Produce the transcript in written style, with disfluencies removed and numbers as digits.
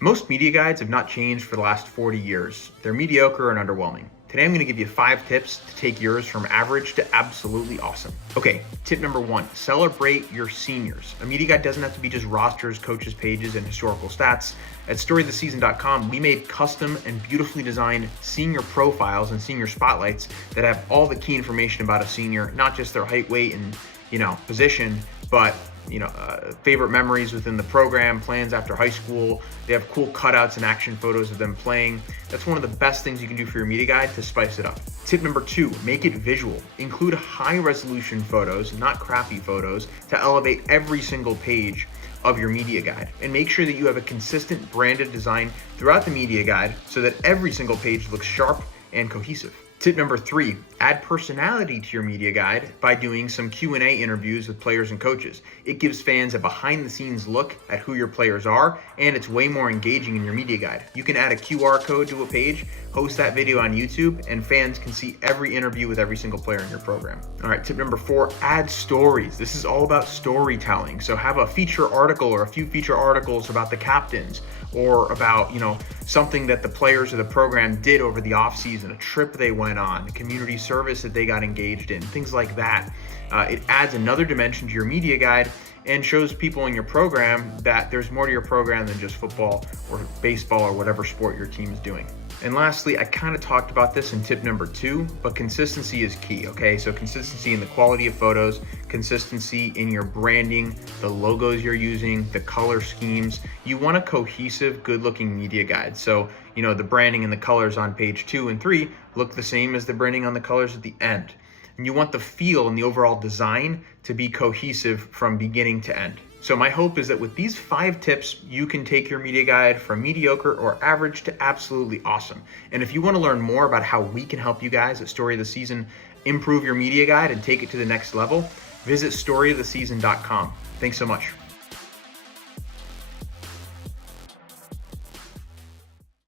Most media guides have not changed for the last 40 years. They're mediocre and underwhelming. Today I'm going to give you 5 tips to take yours from average to absolutely awesome. Okay, tip number 1, celebrate your seniors. A media guide doesn't have to be just rosters, coaches' pages, and historical stats. At storyoftheseason.com, we made custom and beautifully designed senior profiles and senior spotlights that have all the key information about a senior, not just their height, weight, and position, but favorite memories within the program, plans after high school. They have cool cutouts and action photos of them playing. That's one of the best things you can do for your media guide to spice it up. Tip number 2, make it visual. Include high resolution photos, not crappy photos, to elevate every single page of your media guide. And make sure that you have a consistent branded design throughout the media guide so that every single page looks sharp and cohesive. Tip number 3, add personality to your media guide by doing some Q&A interviews with players and coaches. It gives fans a behind-the-scenes look at who your players are, and it's way more engaging in your media guide. You can add a QR code to a page, post that video on YouTube, and fans can see every interview with every single player in your program. All right, tip number 4, add stories. This is all about storytelling. So have a feature article or a few feature articles about the captains, or about something that the players of the program did over the off season, a trip they went on, a community service that they got engaged in, things like that. It adds another dimension to your media guide and shows people in your program that there's more to your program than just football or baseball or whatever sport your team is doing. And lastly, I kind of talked about this in tip number 2, but consistency is key, okay? So consistency in the quality of photos, consistency in your branding, the logos you're using, the color schemes. You want a cohesive, good-looking media guide. So, the branding and the colors on page 2 and 3 look the same as the branding on the colors at the end. And you want the feel and the overall design to be cohesive from beginning to end. So my hope is that with these 5 tips, you can take your media guide from mediocre or average to absolutely awesome. And if you want to learn more about how we can help you guys at Story of the Season improve your media guide and take it to the next level, visit storyoftheseason.com. Thanks so much.